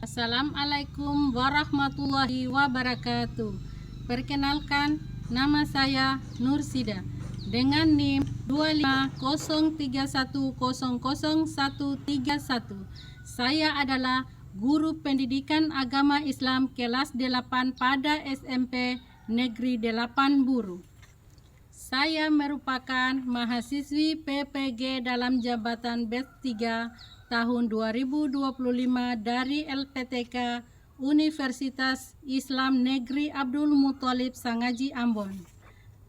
Assalamualaikum warahmatullahi wabarakatuh. Perkenalkan, nama saya Nursida dengan NIM 25031000131. Saya adalah guru pendidikan agama Islam kelas 8 pada SMP Negeri 8 Buru. Saya merupakan mahasiswi PPG dalam jabatan batch 3 tahun 2025 dari LPTK Universitas Islam Negeri Abdul Muthalib Sangaji Ambon.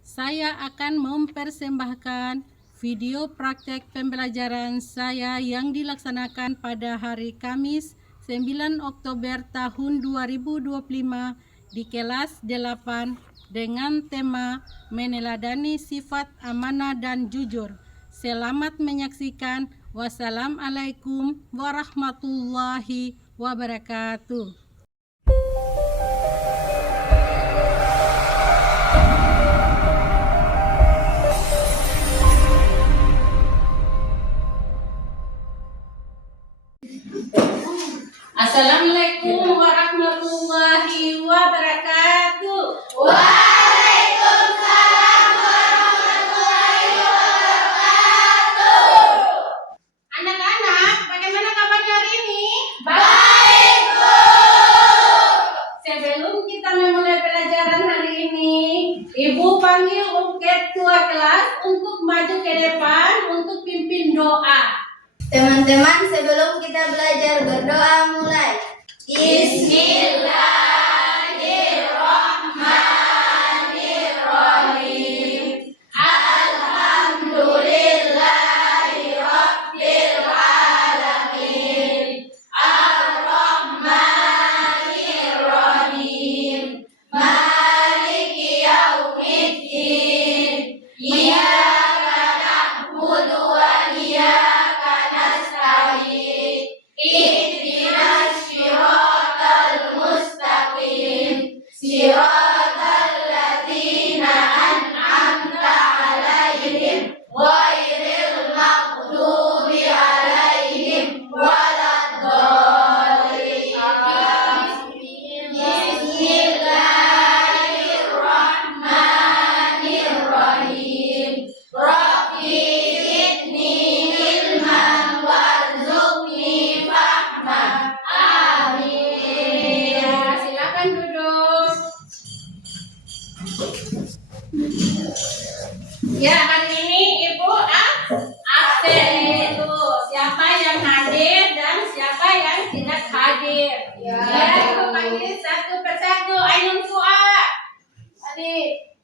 Saya akan mempersembahkan video praktek pembelajaran saya yang dilaksanakan pada hari Kamis 9 Oktober tahun 2025 di kelas 8 dengan tema meneladani sifat amanah dan jujur. Selamat menyaksikan. Wassalamualaikum warahmatullahi wabarakatuh. Assalamualaikum warahmatullahi wabarakatuh. Waalaikumsalam warahmatullahi wabarakatuh. Anak-anak, bagaimana kabarnya hari ini? Baik, Bu. Sebelum kita memulai pelajaran hari ini, Ibu panggil ketua kelas untuk maju ke depan untuk pimpin doa. Teman-teman, sebelum kita belajar berdoa mulai. Bismillahirrahmanirrahim. Alhamdulillahirabbil alamin. Ar-Rahmanir-Rahim. Maliki yaumiddin. Iyyaka na'budu wa iyyaka nasta'in. Ihdinas siratal mustaqim. Siratal ladzina an'amta 'alaihim ghairil maghdubi 'alaihim waladdallin. Bismillahirrahmanirrahim. Rabbi zidni ilman warzuqni fahma. Amin. Ya, silakan duduk. Ya, hari ini Ibu absen itu. Siapa yang hadir dan siapa yang tidak hadir. Ya. Ibu panggil satu persatu. Ainun Su'a. Adik.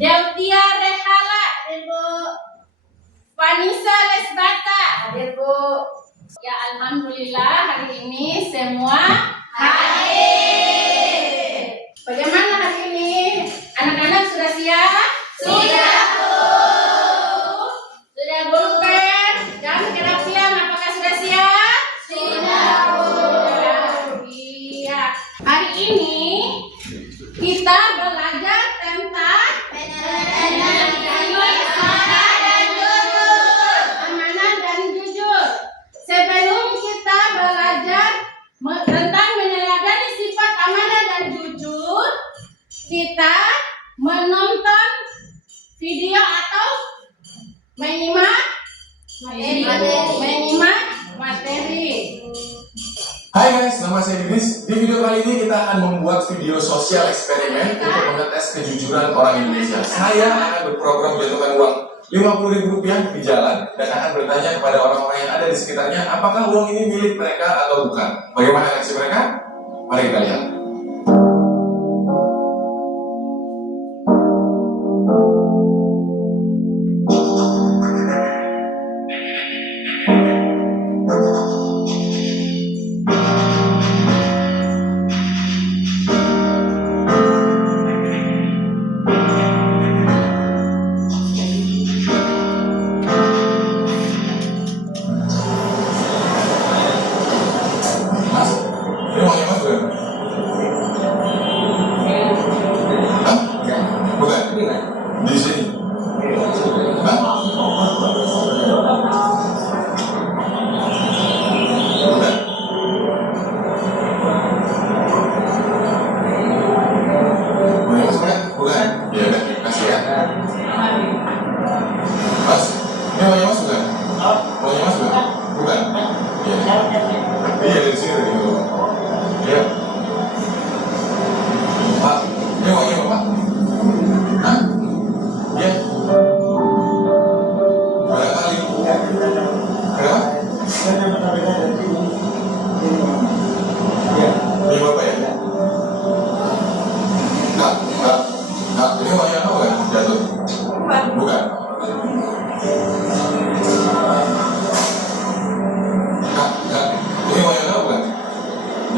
Deltia Rehala. Ibu. Vanessa Lesbata. Hadir, Bu. Ya, alhamdulillah hari ini semua Hadir. Bagaimana hari ini? Anak-anak sudah siap? Sudah, Bu. Sudah pulpen dan kerapian apakah sudah siap? Sudah, Bu. Iya. Hari ini kita belajar tentang amanah dan jujur. Sebelum kita belajar tentang meneladani sifat amanah dan jujur, kita menonton video atau menyimak materi. Hai guys, nama saya Dinis. Di video kali ini kita akan membuat video sosial eksperimen untuk mengetes kejujuran orang Indonesia. Saya akan berprogram menjatuhkan uang Rp50.000 di jalan dan akan bertanya kepada orang-orang yang ada di sekitarnya apakah uang ini milik mereka atau bukan. Bagaimana reaksi mereka? Mari kita lihat. Mas, ini uangnya Mas bukan?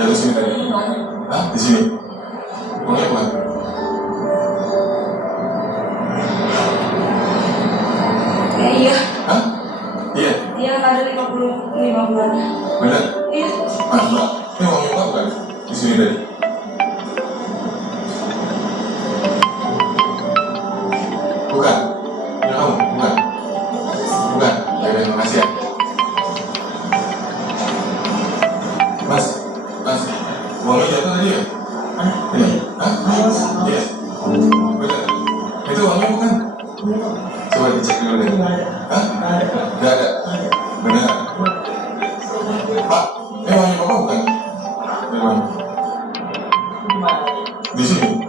Dari sini tadi. Hah? Di sini. Uangnya bukan? Iya. Hah? Iya. Iya, ada 55 bulan. Benar? Iya. Ah, Mbak. Ini uangnya Mbak bukan? Di sini tadi. Bukan? Ya kamu? Bukan? Bukan? Ya udah, makasih ya. Mas, uangnya jatuh tadi ya? Iya. Hah? Iya. Benar? Itu uangnya bukan? Coba dicek dulu deh. Hah? Nggak ada? Benar? Pak, ini uangnya Bapak bukan? Di mana? Di sini?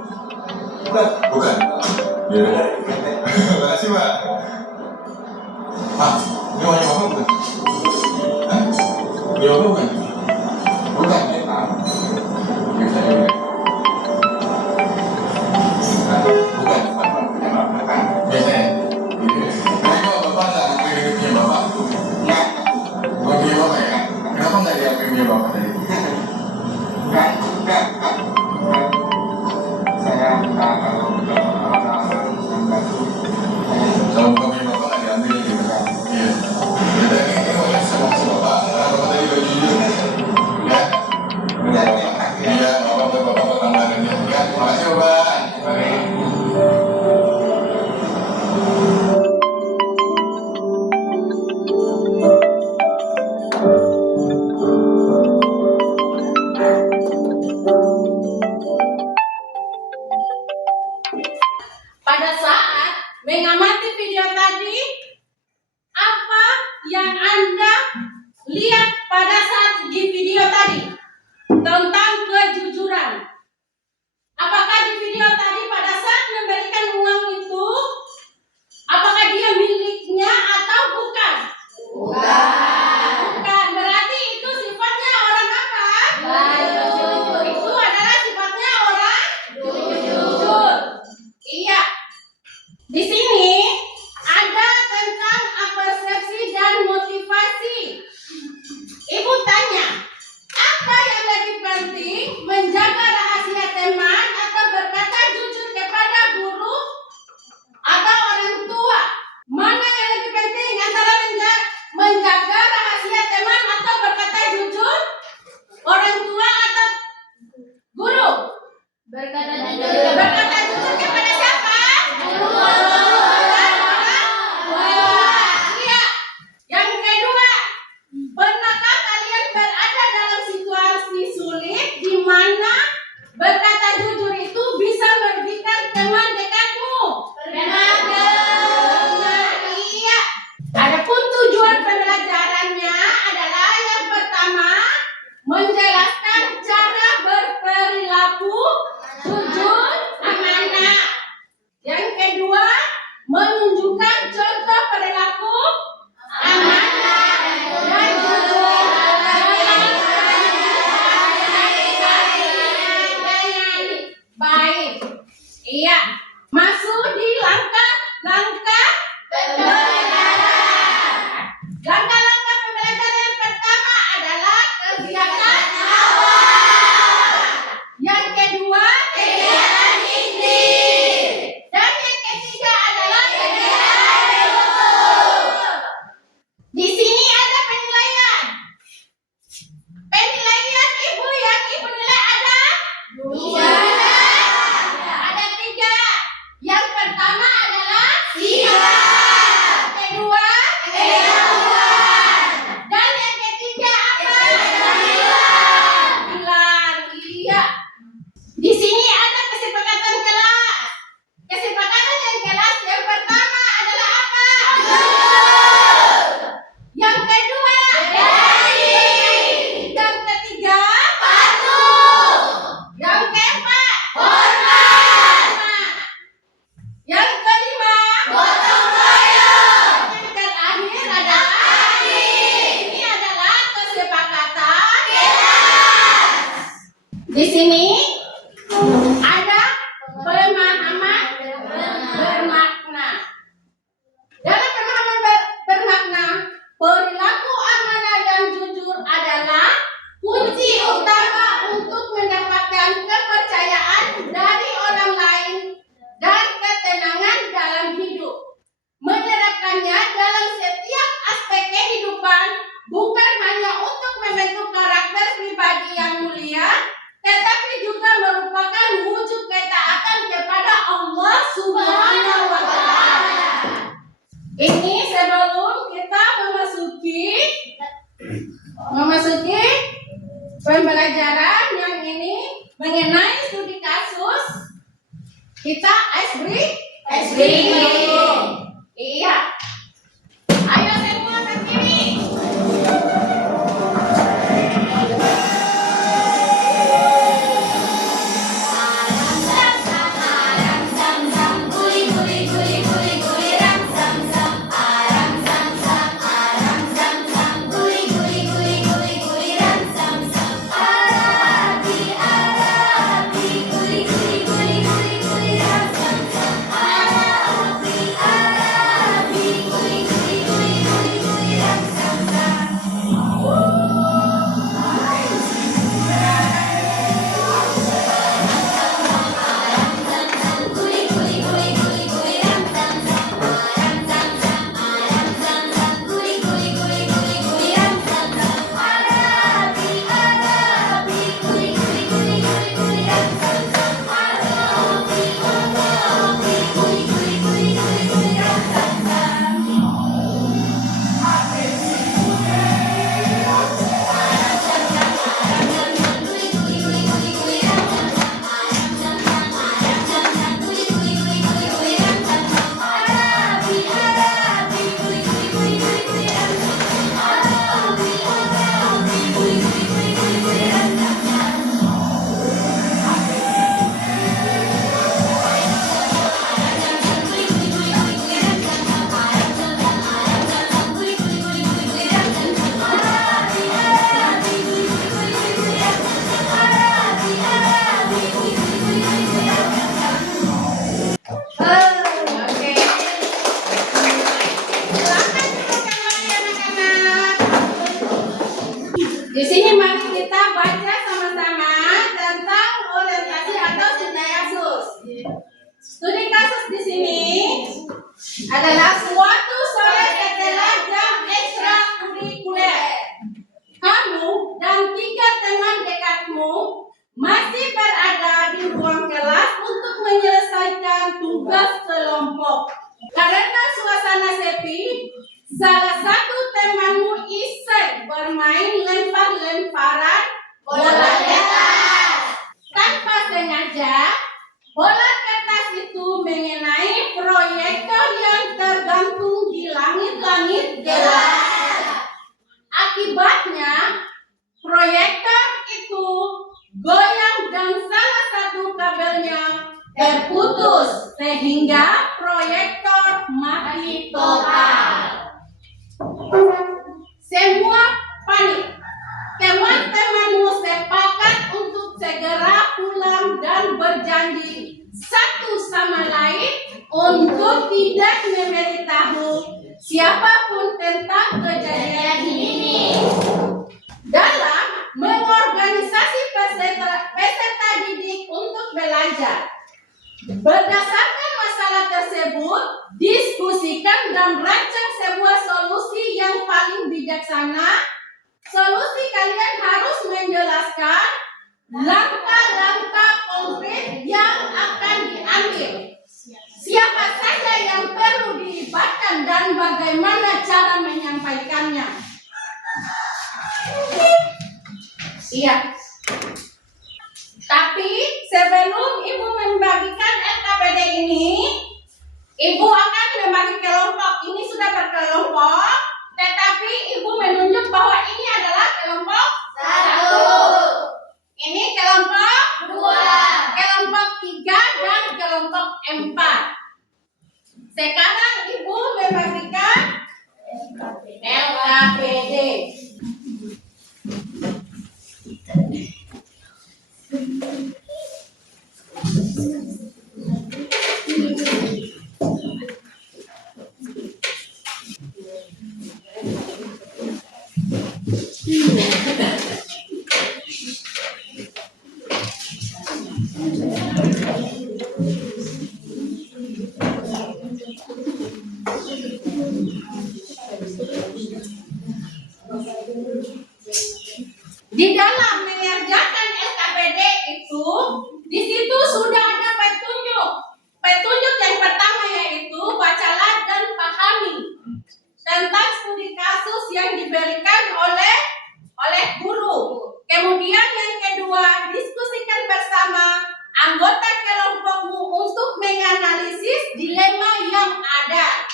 Bukan? Ya udah. Makasih, Pak. Pak, ini uangnya Bapak bukan? Hah? Ini Bapak bukan? Bukan, ya, Pak. Bisa, ya udah. Bukan, Pak. Biasanya. Tapi kok Bapak nggak ngakuin punya Bapak? Bukan punya Bapak ya? Kenapa nggak diakui punya Bapak tadi? Kalau bukan punya Bapak nggak diambil gitu kan? Iya. Jadi ini uangnya sama si Bapak. Karena Bapak tadi udah jujur. Ya. Iya, Bapak langganannya. Ya, makasih Bapak. Pada saat mengamati video tadi, apa yang Anda lihat pada saat di video tadi tentang kejujuran? Apakah di video tadi pada saat memberikan uang itu, apakah dia miliknya atau bukan? Bukan. Berarti itu sifatnya orang apa? Itu adalah sifatnya orang jujur. Iya. Di sini ada tentang persepsi dan motivasi. Ibu tanya, apa yang lebih penting, menjaga rahasia teman atau berkata jujur kepada guru atau orang tua? Mana yang lebih penting antara menjaga rahasia teman atau berkata jujur? Orang tua atau guru? Berkata Berkata jujur kepada siapa? Iya. Yang kedua, pernahkah kalian berada dalam situasi sulit di mana berkata jujur itu bisa merugikan teman dekatmu? Pernah. Iya. Adapun tujuan pembelajarannya adalah yang pertama, menjelaskan cara berperilaku jujur, amanah. Yang kedua, menunjukkan contoh perilaku amanah dan jujur dengan baik. Iya, masuk di langkah-langkah pembelajaran. Langkah-langkah pembelajaran yang pertama adalah kegiatan awal. Yang kedua, kegiatan inti. Dan yang ketiga adalah kegiatan penutup. Di sini ada penilaian. Penilaian ibu yang ibu nilai ada 2. Ada 3. Yang pertama adalah siap. Kedua, ketahuan. Dan yang ketiga apa? Bilang. Iya. Di sini ada kesepakatan kelas. Kesepakatan yang kelas yang pertama adalah apa? Yang kedua, yang ketiga, patuh. Yang keempat, hormat. Yang kelima, gotong royong. Yang terakhir adalah ini adalah kesepakatan kelas. Di sini ada pemahaman bermakna. Dalam pemahaman bermakna, perilaku amanah dan jujur adalah kunci utama Pembelajaran yang ini mengenai studi kasus kita ice breaking. Iya. Ayo semua ke sini. Oke. Silakan duduk kembali anak-anak. Di sini mari kita baca sama-sama tentang orientasi atau studi kasus. Studi kasus di sini adalah suatu sore setelah jam ekstrakurikuler. Kamu dan 3 teman dekatmu masih berada di ruang kelas untuk menyelesaikan tugas kelompok. Karena suasana sepi, salah satu temanmu iseng bermain lempar-lemparan bola kertas. Tanpa sengaja, bola kertas itu mengenai proyektor yang tergantung di langit-langit gelap. Akibatnya, proyektor itu goyang dan salah satu kabelnya terputus sehingga proyektor mati total. Semua panik. Teman-temanmu sepakat untuk segera pulang dan berjanji satu sama lain untuk tidak memberitahu siapapun tentang kejadian ini. Dalam mengorganisasi peserta didik untuk belajar. Berdasarkan masalah tersebut, diskusikan dan rancang sebuah solusi yang paling bijaksana. Solusi kalian harus menjelaskan langkah-langkah konkret yang akan diambil. Siapa saja yang perlu dilibatkan dan bagaimana cara menyampaikannya. Iya. Tapi sebelum Ibu membagikan LKPD ini, Ibu akan membagi kelompok. Ini sudah berkelompok, tetapi Ibu menunjuk bahwa ini adalah kelompok 1. Ini kelompok 2, kelompok 3 dan kelompok 4. Sekarang Ibu membagikan LKPD. Di dalam mengerjakan Kemudian yang kedua, diskusikan bersama anggota kelompokmu untuk menganalisis dilema yang ada.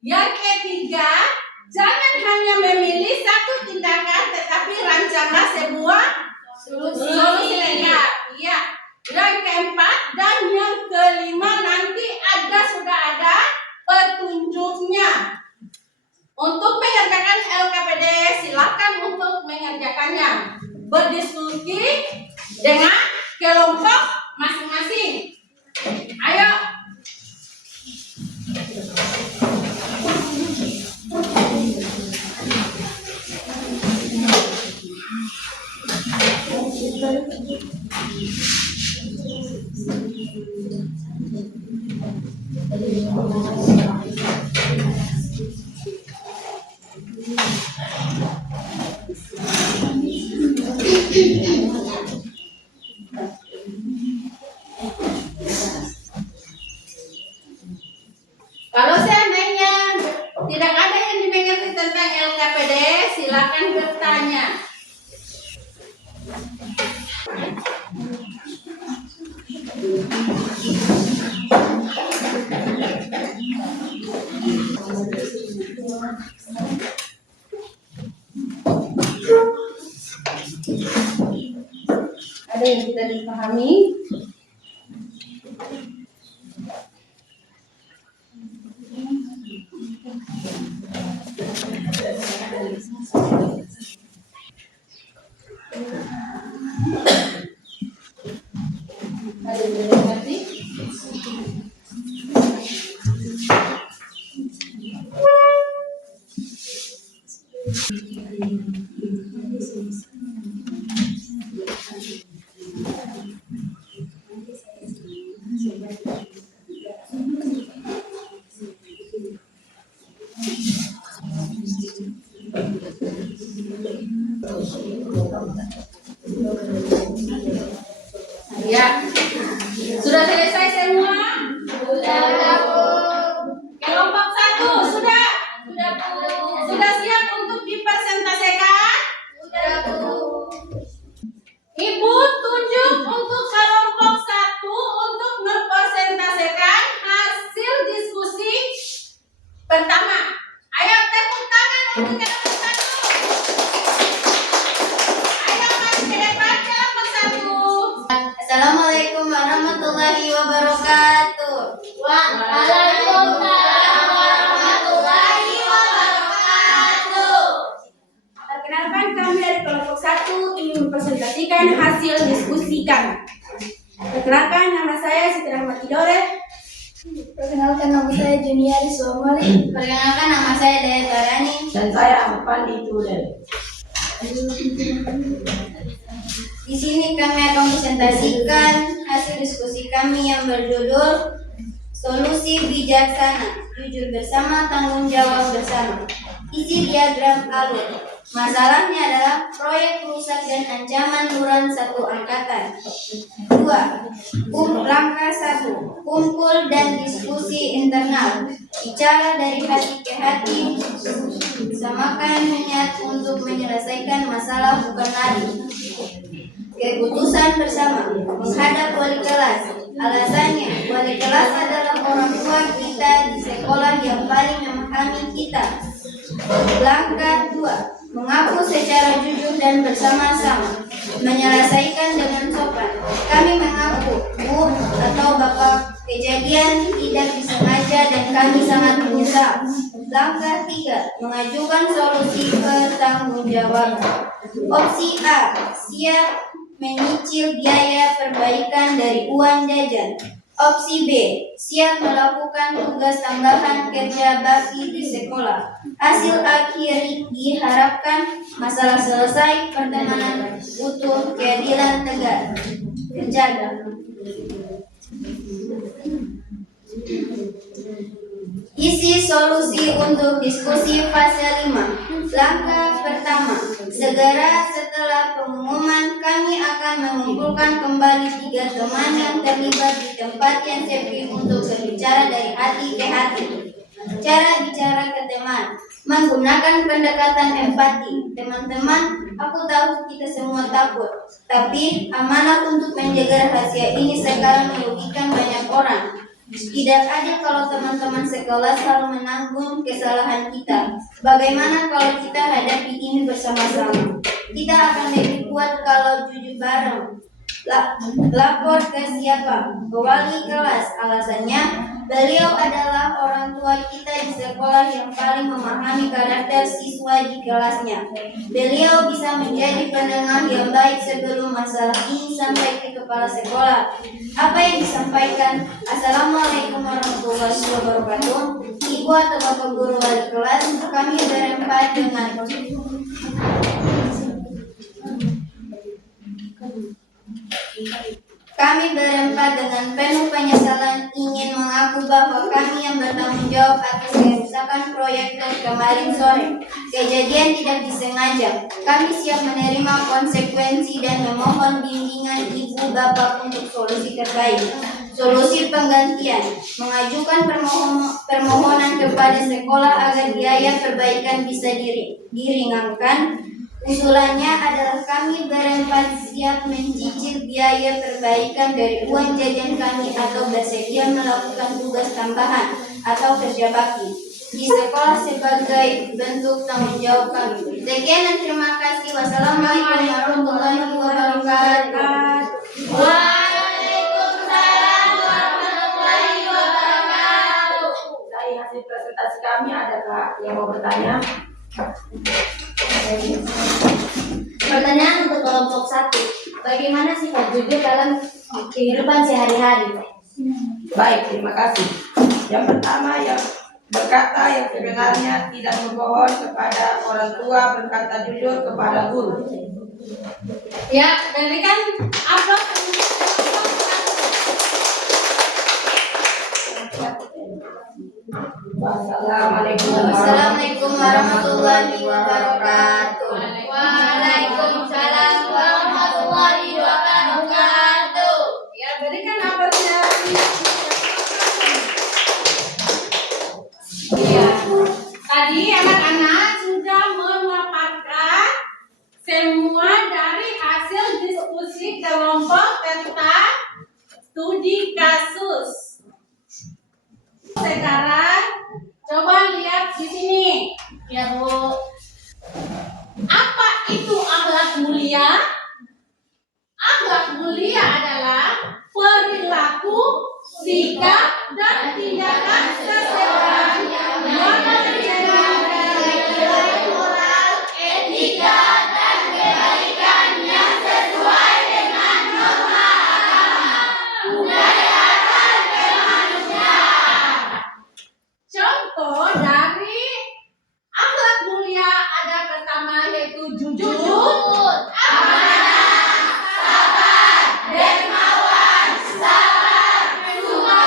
Yang ketiga, jangan hanya memilih satu tindakan, tetapi rancanglah sebuah solusi lengkap. Ya. Yang keempat dan yang kelima nanti sudah ada petunjuknya. Untuk mengerjakan LKPD, silakan untuk mengerjakannya. Berdiskusi dengan kelompok masing-masing. Ayo. Kalau seandainya tidak ada yang dimengerti tentang LKPD, silakan bertanya. Ada yang tidak dipahami? Ada yang tidak mengerti? Ya, sudah selesai semua? Sudah, Bu. Kelompok 1 sudah? Sudah siap untuk dipresentasikan? Sudah, Bu. Ibu tunjuk untuk kelompok 1 untuk mempresentasikan hasil diskusi pertama. Ayo tepuk tangan untuk kelompok 1. Ayo mari ke depan kelompok 1. Assalamualaikum warahmatullahi wabarakatuh. Waalaikumsalam warahmatullahi wabarakatuh. Perkenalkan, kami dari kelompok 1 ingin mempresentasikan hasil diskusi kami. Perkenalkan, nama saya Siti Rahmati Dore. Perkenalkan, nama saya Juniari Suamali. Perkenalkan, nama saya Daya Tarani. Dan saya Afandi Tudel. Di sini kami akan presentasikan hasil diskusi kami yang berjudul Solusi Bijaksana, Jujur Bersama, Tanggung Jawab Bersama. Isi diagram alur. Masalahnya adalah proyek rusak dan ancaman luran satu angkatan. 2. Langkah 1. Kumpul dan diskusi internal. Bicara dari hati ke hati. Samakan niat untuk menyelesaikan masalah, bukan lari. Keputusan bersama. Menghadap wali kelas. Alasannya, wali kelas adalah orang tua kita di sekolah yang paling memahami kita. Langkah 2. Mengaku secara jujur dan bersama-sama. Menyelesaikan dengan sopan. Kami mengaku, Bu atau Bapak, kejadian tidak disengaja dan kami sangat menyesal. Langkah 3. Mengajukan solusi pertanggungjawaban. Opsi A. Siap menyicil biaya perbaikan dari uang jajan. Opsi B. Siap melakukan tugas tambahan kerja bakti di sekolah. Hasil akhir diharapkan masalah selesai, pertemanan utuh, keadilan tegak terjaga. Isi solusi untuk diskusi fase 5. Langkah pertama. Segera setelah pengumuman, kami akan mengumpulkan kembali 3 teman yang terlibat di tempat yang sepi untuk berbicara dari hati ke hati. Cara bicara ke teman. Menggunakan pendekatan empati. Teman-teman, aku tahu kita semua takut, tapi amanah untuk menjaga rahasia ini sekarang merugikan banyak orang. Tidak adil kalau teman-teman sekelas selalu menanggung kesalahan kita. Bagaimana kalau kita hadapi ini bersama-sama? Kita akan lebih kuat kalau jujur bareng. Lapor ke siapa? Ke wali kelas. Alasannya, beliau adalah orang tua kita di sekolah yang paling memahami karakter siswa di kelasnya. Beliau bisa menjadi penengah yang baik sebelum masalah ini sampai ke kepala sekolah. Apa yang disampaikan? Assalamualaikum warahmatullahi wabarakatuh. Ibu atau bapak guru wali kelas, kami berempat dengan penuh penyesalan ingin mengaku bahwa kami yang bertanggung jawab atas kerusakan proyektor kemarin sore. Kejadian tidak disengaja. Kami siap menerima konsekuensi dan memohon bimbingan ibu bapak untuk solusi terbaik. Solusi penggantian, mengajukan permohonan kepada sekolah agar biaya perbaikan bisa diringankan. Usulannya adalah kami berempat siap mencicil biaya perbaikan dari uang jajan kami atau bersedia melakukan tugas tambahan atau kerja bakti di sekolah sebagai bentuk tanggung jawab kami. Sekian dan terima kasih. Wassalamualaikum warahmatullahi wabarakatuh. Waalaikumsalam warahmatullahi wabarakatuh. Dari hasil presentasi kami, adakah yang mau bertanya? Pertanyaan untuk kelompok 1. Bagaimana sifat jujur dalam kehidupan sehari-hari? Baik, terima kasih. Yang pertama, yang berkata yang sebenarnya, tidak berbohong kepada orang tua, berkata jujur kepada guru. Ya, berikan upload. Wassalamualaikum warahmatullahi wabarakatuh. Waalaikumsalam warahmatullahi wabarakatuh. Ya, berikan uploadnya. Ya, tadi anak-anak sudah memaparkan semua dari hasil diskusi kelompok tentang studi kasus. Sekarang coba lihat di sini, ya Bu. Apa itu akhlak mulia? Akhlak mulia adalah perilaku, sikap, dan tindakan seseorang yang menunjukkan nilai moral, etika, dan kebaikan yang sesuai dengan norma agama, budaya, dan kemanusiaan. Contoh dari akhlak mulia ada pertama yaitu jujur, amanah, sabar, dermawan, sabar, suka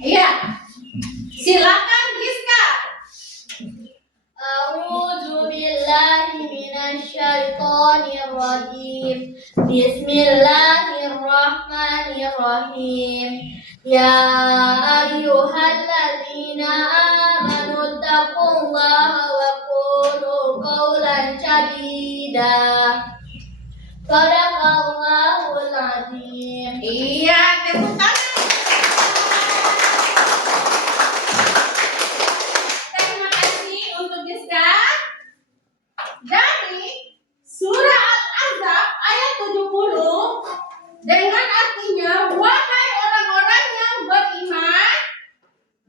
Iya. Silakan Giska. A'udzu billahi minasyaitonir rajim. Bismillahirrahmanirrahim. Ya ayyuhalladzina amanu taqullaha wa qulu qawlan sadida. Shadaqallahul azim. Iya, tepuk tangan. Terima kasih untuk Giska. Dari surah Al-Ahzab ayat 70 dengan artinya, wahai orang-orang yang beriman,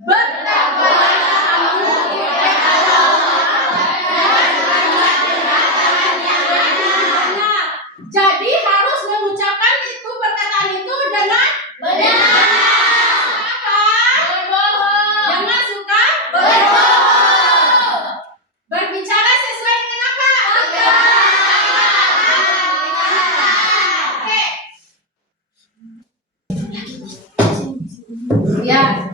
bertakwalah kamu kepada Allah dan perkatakan yang benar. Jadi harus mengucapkan perkataan itu dengan Benar. apa? Berbohong. Jangan suka Berbohong. berbicara sesuai dengan apa? Oke. Ya.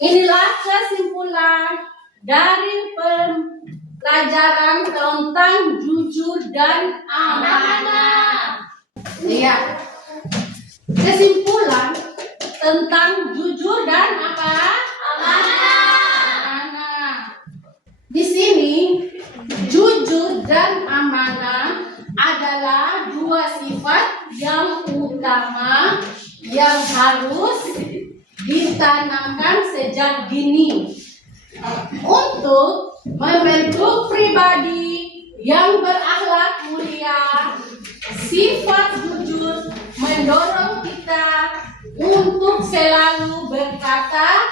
Inilah kesimpulan dari pelajaran tentang jujur dan amanah. Iya. Kesimpulan tentang jujur dan apa? Amanah. Di sini jujur dan amanah adalah dua sifat yang utama yang harus ditanamkan sejak dini untuk membentuk pribadi yang berakhlak mulia. Sifat jujur mendorong kita untuk selalu berkata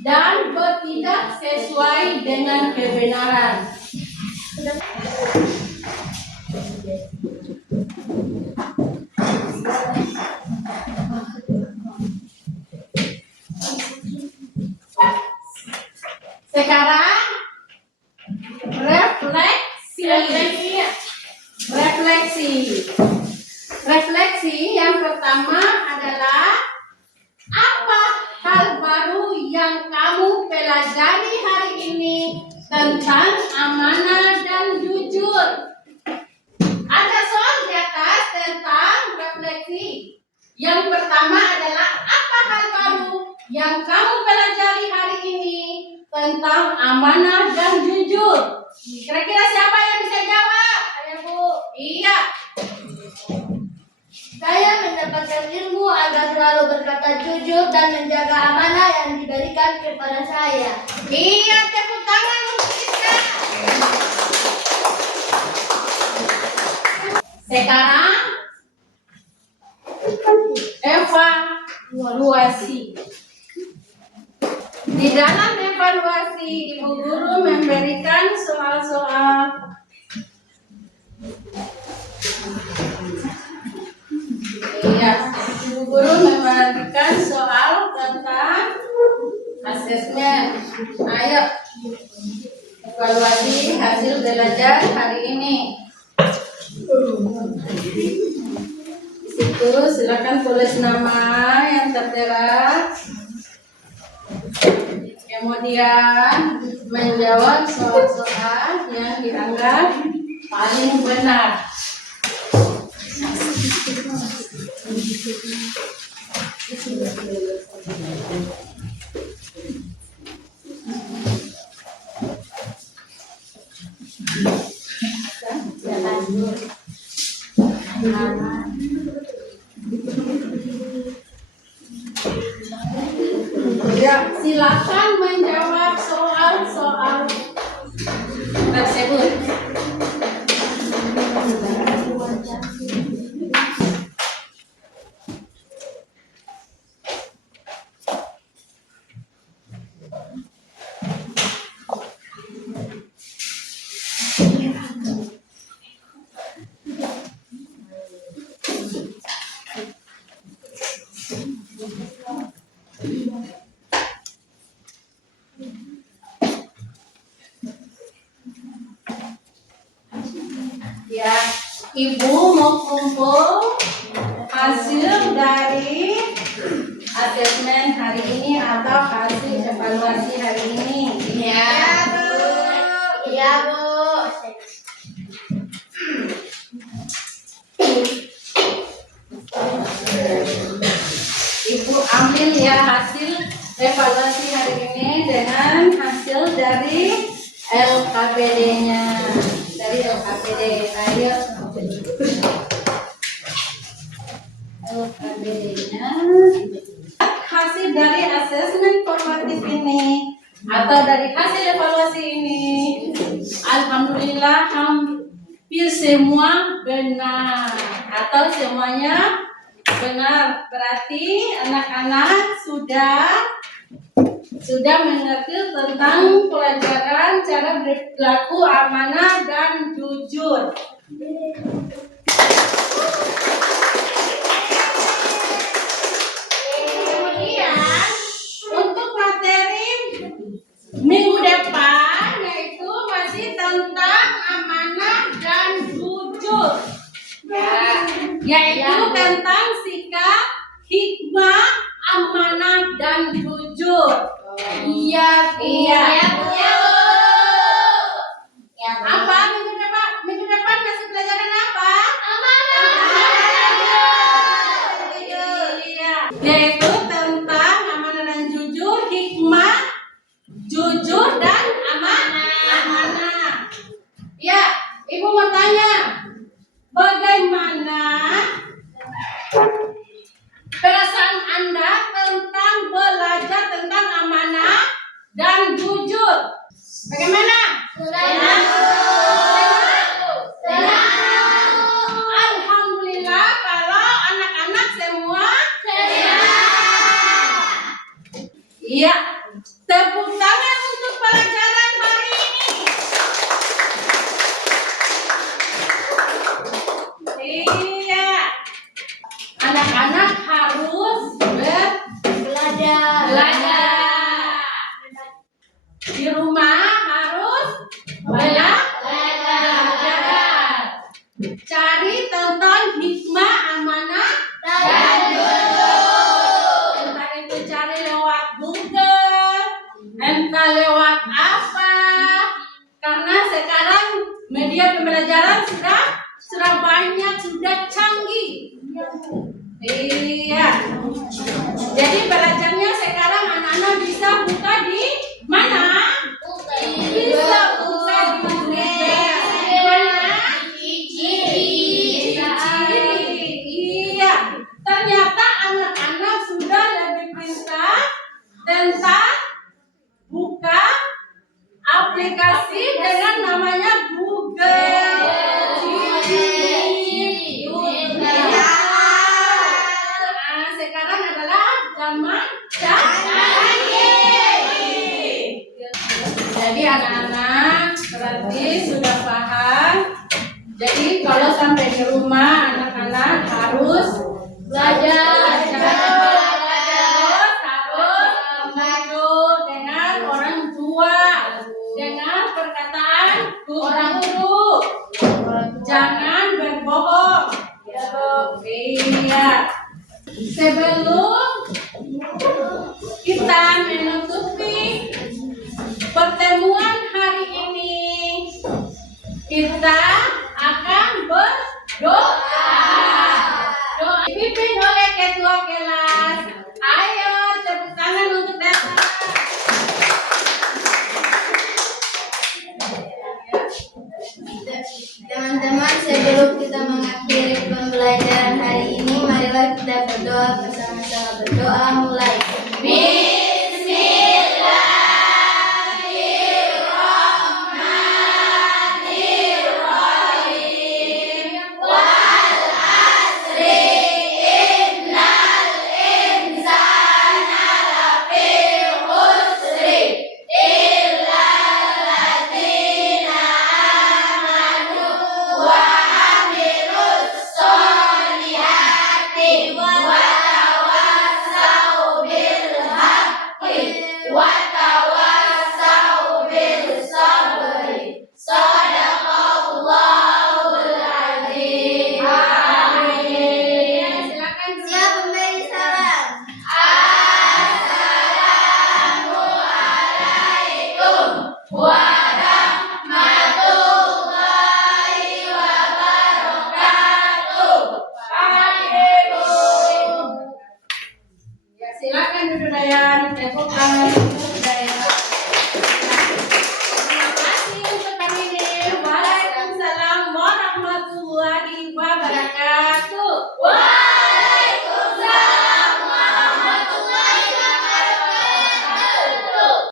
dan bertindak sesuai dengan kebenaran. Sekarang refleksi yang pertama adalah apa hal baru yang kamu pelajari hari ini tentang amanah dan jujur. Ada soal di atas tentang refleksi. Yang pertama adalah apa hal baru yang kamu pelajari hari ini tentang amanah dan jujur. Kira-kira siapa yang bisa jawab? Saya, Bu. Iya. Saya mendapatkan ilmu agar selalu berkata jujur dan menjaga amanah yang diberikan kepada saya. Iya, tepuk tangan untuk kita. Sekarang evaluasi. Di dalam evaluasi, Ibu Guru memberikan soal-soal. Iya, Ibu Guru memberikan soal tentang asesmen. Ayo, evaluasi hasil belajar hari ini. Di situ silakan tulis nama yang tertera. Kemudian menjawab soal-soal yang dianggap paling benar. Ya, silakan menjawab soal-soal tersebut. Ya, Ibu mau kumpul hasil dari evaluasi hari ini dengan hasil dari LKPD-nya. Dari LKPD, ayo. LKPD-nya. Hasil dari asesmen formatif ini atau dari hasil evaluasi ini, alhamdulillah hampir semua benar atau semuanya benar. Berarti anak-anak sudah mengerti tentang pelajaran cara berlaku amanah dan jujur. Kemudian untuk materi minggu depan yaitu masih tentang amanah dan jujur. Yaitu tentang sikap, hikmah, amanah dan jujur. Iya. Apa minggu depan masih pelajaran apa? Amanah. Iya. Yaitu tentang amanah dan jujur, hikmah, jujur dan amanah. Ya, Ibu mau tanya, bagaimana perasaan Anda tentang belajar tentang amanah dan jujur? Bagaimana? Senang. Alhamdulillah kalau anak-anak semua senang. Iya. Tepuk tangan untuk pelajaran hari ini. Iya. Anak-anak harus belajar. Di rumah harus belajar. Cari tentang hikmah, amanah, dan jujur. Entah itu cari lewat Google, entah lewat apa. Karena sekarang media pembelajaran sudah banyak, sudah canggih. Iya. Jadi belajarnya sekarang anak-anak bisa buka di mana? Bisa buka di web. Di mana? Iya. Ternyata anak-anak sudah lebih pintar tentang buka aplikasi dengan namanya Google. Sekarang adalah zaman canggih. Jadi anak-anak berarti sudah paham. Jadi kalau sampai di rumah anak-anak harus belajar. Harus jujur dengan orang tua, dengan perkataan orang guru. Jangan berbohong. Iya. Sebelum kita menutupi pertemuan hari ini, kita akan berdoa. Doa dipimpin oleh ketua kelas. Ayo